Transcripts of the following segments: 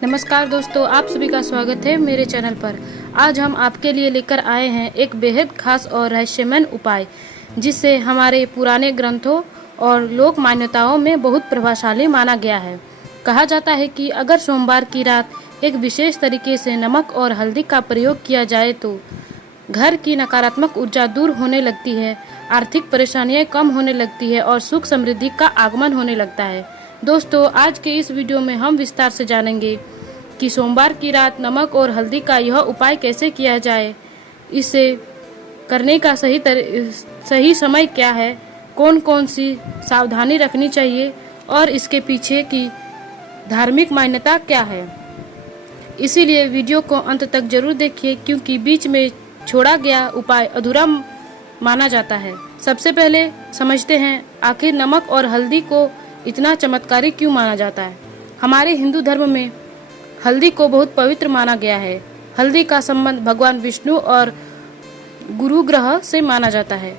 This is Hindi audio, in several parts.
नमस्कार दोस्तों, आप सभी का स्वागत है मेरे चैनल पर। आज हम आपके लिए लेकर आए हैं एक बेहद खास और रहस्यमय उपाय, जिसे हमारे पुराने ग्रंथों और लोक मान्यताओं में बहुत प्रभावशाली माना गया है। कहा जाता है कि अगर सोमवार की रात एक विशेष तरीके से नमक और हल्दी का प्रयोग किया जाए तो घर की नकारात्मक ऊर्जा दूर होने लगती है, आर्थिक परेशानियां कम होने लगती है और सुख समृद्धि का आगमन होने लगता है। दोस्तों, आज के इस वीडियो में हम विस्तार से जानेंगे कि सोमवार की रात नमक और हल्दी का यह उपाय कैसे किया जाए, इसे करने का सही समय क्या है, कौन कौन सी सावधानी रखनी चाहिए और इसके पीछे की धार्मिक मान्यता क्या है। इसीलिए वीडियो को अंत तक जरूर देखिए, क्योंकि बीच में छोड़ा गया उपाय अधूरा माना जाता है। सबसे पहले समझते हैं आखिर नमक और हल्दी को इतना चमत्कारी क्यों माना जाता है। हमारे हिंदू धर्म में हल्दी को बहुत पवित्र माना गया है। हल्दी का संबंध भगवान विष्णु और गुरु ग्रह से माना जाता है।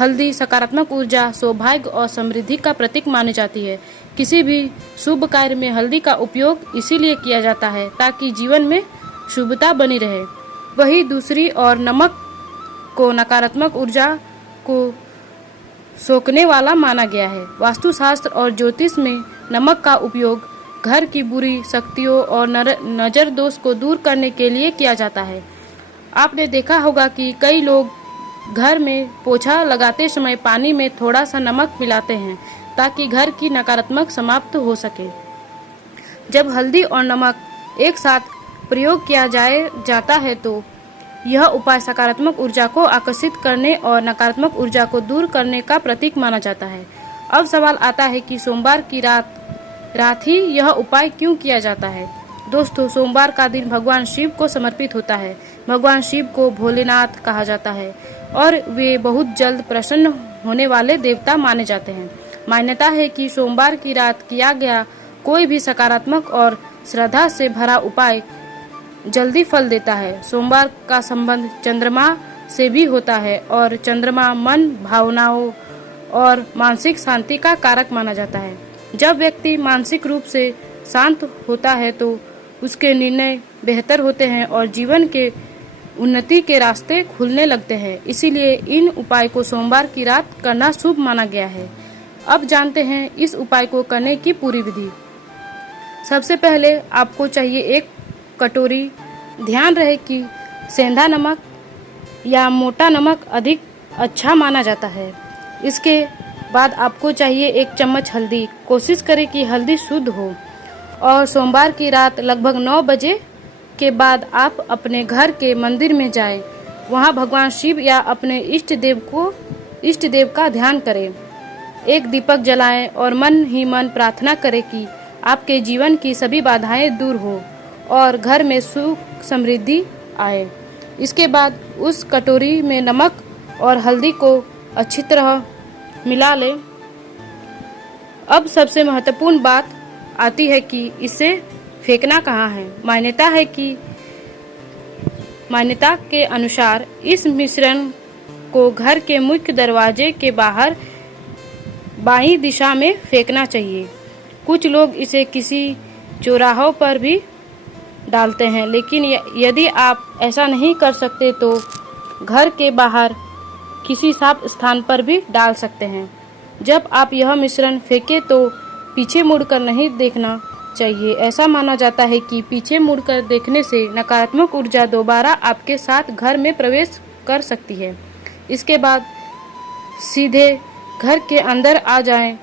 हल्दी सकारात्मक ऊर्जा, सौभाग्य और समृद्धि का प्रतीक मानी जाती है। किसी भी शुभ कार्य में हल्दी का उपयोग इसीलिए किया जाता है ताकि जीवन में शुभता बनी रहे। वही दूसरी ओर नमक को नकारात्मक ऊर्जा को सोखने वाला माना गया है। वास्तुशास्त्र और ज्योतिष में नमक का उपयोग घर की बुरी शक्तियों और नजर दोष को दूर करने के लिए किया जाता है। आपने देखा होगा कि कई लोग घर में पोछा लगाते समय पानी में थोड़ा सा नमक मिलाते हैं ताकि घर की नकारात्मक समाप्त हो सके। जब हल्दी और नमक एक साथ प्रयोग किया जाता है तो यह उपाय सकारात्मक ऊर्जा को आकर्षित करने और नकारात्मक ऊर्जा को दूर करने का प्रतीक माना जाता है। अब सवाल आता है कि सोमवार की रात ही यह उपाय क्यों किया जाता है। दोस्तों, सोमवार का दिन भगवान शिव को समर्पित होता है। भगवान शिव को भोलेनाथ कहा जाता है और वे बहुत जल्द प्रसन्न होने वाले देवता माने जाते हैं। मान्यता है कि सोमवार की रात किया गया कोई भी सकारात्मक और श्रद्धा से भरा उपाय जल्दी फल देता है। सोमवार का संबंध चंद्रमा से भी होता है और चंद्रमा मन, भावनाओं और मानसिक शांति का कारक माना जाता है। जब व्यक्ति मानसिक रूप से शांत होता है तो उसके निर्णय बेहतर होते हैं और जीवन के उन्नति के रास्ते खुलने लगते हैं। इसीलिए इन उपाय को सोमवार की रात करना शुभ माना गया है। अब जानते हैं इस उपाय को करने की पूरी विधि। सबसे पहले आपको चाहिए एक कटोरी। ध्यान रहे कि सेंधा नमक या मोटा नमक अधिक अच्छा माना जाता है। इसके बाद आपको चाहिए एक चम्मच हल्दी। कोशिश करें कि हल्दी शुद्ध हो और सोमवार की रात लगभग 9 बजे के बाद आप अपने घर के मंदिर में जाएं। वहां भगवान शिव या अपने इष्ट देव का ध्यान करें। एक दीपक जलाएं और मन ही मन प्रार्थना करें कि आपके जीवन की सभी बाधाएं दूर हो और घर में सुख समृद्धि आए। इसके बाद उस कटोरी में नमक और हल्दी को अच्छी तरह मिला लें। अब सबसे महत्वपूर्ण बात आती है कि इसे फेंकना कहाँ है। मान्यता के अनुसार इस मिश्रण को घर के मुख्य दरवाजे के बाहर बाईं दिशा में फेंकना चाहिए। कुछ लोग इसे किसी चौराहों पर भी डालते हैं, लेकिन यदि आप ऐसा नहीं कर सकते तो घर के बाहर किसी साफ स्थान पर भी डाल सकते हैं। जब आप यह मिश्रण फेंके तो पीछे मुड़कर नहीं देखना चाहिए। ऐसा माना जाता है कि पीछे मुड़कर देखने से नकारात्मक ऊर्जा दोबारा आपके साथ घर में प्रवेश कर सकती है। इसके बाद सीधे घर के अंदर आ जाएं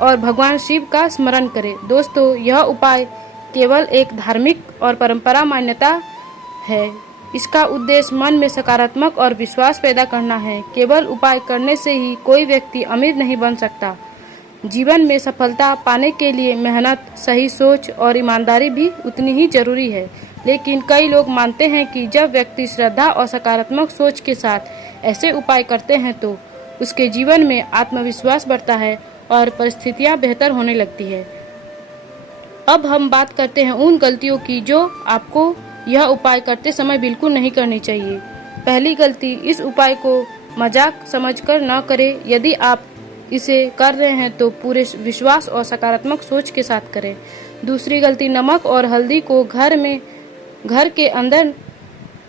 और भगवान शिव का स्मरण करें। दोस्तों, यह उपाय केवल एक धार्मिक और परंपरा मान्यता है। इसका उद्देश्य मन में सकारात्मक और विश्वास पैदा करना है। केवल उपाय करने से ही कोई व्यक्ति अमीर नहीं बन सकता। जीवन में सफलता पाने के लिए मेहनत, सही सोच और ईमानदारी भी उतनी ही जरूरी है। लेकिन कई लोग मानते हैं कि जब व्यक्ति श्रद्धा और सकारात्मक सोच के साथ ऐसे उपाय करते हैं तो उसके जीवन में आत्मविश्वास बढ़ता है और परिस्थितियां बेहतर होने लगती है। अब हम बात करते हैं उन गलतियों की जो आपको यह उपाय करते समय बिल्कुल नहीं करनी चाहिए। पहली गलती, इस उपाय को मजाक समझकर न करें। यदि आप इसे कर रहे हैं तो पूरे विश्वास और सकारात्मक सोच के साथ करें। दूसरी गलती, नमक और हल्दी को घर के अंदर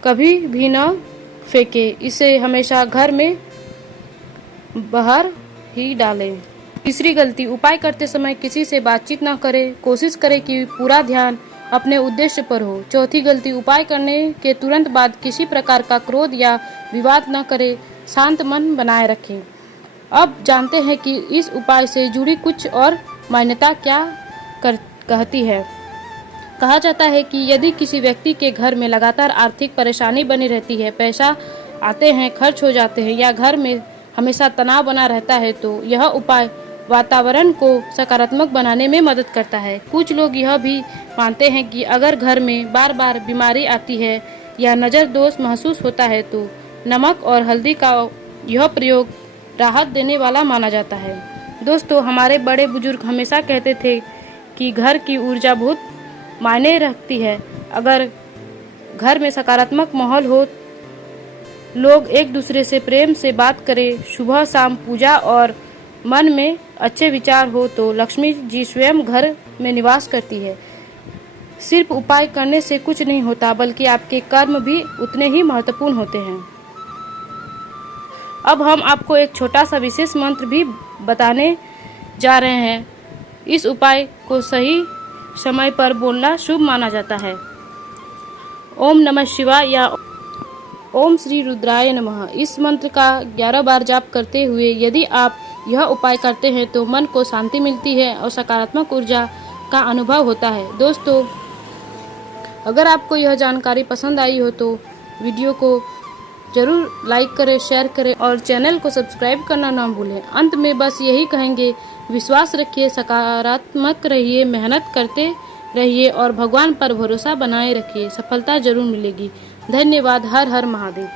कभी भी न फेंके, इसे हमेशा घर में बाहर ही डालें। तीसरी गलती, उपाय करते समय किसी से बातचीत न करें, कोशिश करें कि पूरा ध्यान अपने उद्देश्य पर हो। चौथी गलती, उपाय करने के तुरंत बाद किसी प्रकार का क्रोध या विवाद न करें, शांत मन बनाए रखें। अब जानते हैं कि इस उपाय से जुड़ी कुछ और मान्यता क्या कहती है। कहा जाता है कि यदि किसी व्यक्ति के घर में लगातार आर्थिक परेशानी बनी रहती है, पैसा आते हैं खर्च हो जाते हैं या घर में हमेशा तनाव बना रहता है, तो यह उपाय वातावरण को सकारात्मक बनाने में मदद करता है। कुछ लोग यह भी मानते हैं कि अगर घर में बार बार बीमारी आती है या नज़र दोष महसूस होता है, तो नमक और हल्दी का यह प्रयोग राहत देने वाला माना जाता है। दोस्तों, हमारे बड़े बुजुर्ग हमेशा कहते थे कि घर की ऊर्जा बहुत मायने रखती है। अगर घर में सकारात्मक माहौल हो, लोग एक दूसरे से प्रेम से बात करें, सुबह शाम पूजा और मन में अच्छे विचार हो, तो लक्ष्मी जी स्वयं घर में निवास करती है। सिर्फ उपाय करने से कुछ नहीं होता, बल्कि आपके कर्म भी उतने ही महत्वपूर्ण होते हैं। अब हम आपको एक छोटा सा विशेष मंत्र भी बताने जा रहे हैं। इस उपाय को सही समय पर बोलना शुभ माना जाता है। ओम नमः शिवाय या ओम श्री रुद्राय नमः। इस मंत्र का 11 बार जाप करते हुए यदि आप यह उपाय करते हैं तो मन को शांति मिलती है और सकारात्मक ऊर्जा का अनुभव होता है। दोस्तों, अगर आपको यह जानकारी पसंद आई हो तो वीडियो को जरूर लाइक करें, शेयर करें और चैनल को सब्सक्राइब करना ना भूलें। अंत में बस यही कहेंगे, विश्वास रखिए, सकारात्मक रहिए, मेहनत करते रहिए और भगवान पर भरोसा बनाए रखिए। सफलता जरूर मिलेगी। धन्यवाद। हर हर महादेव।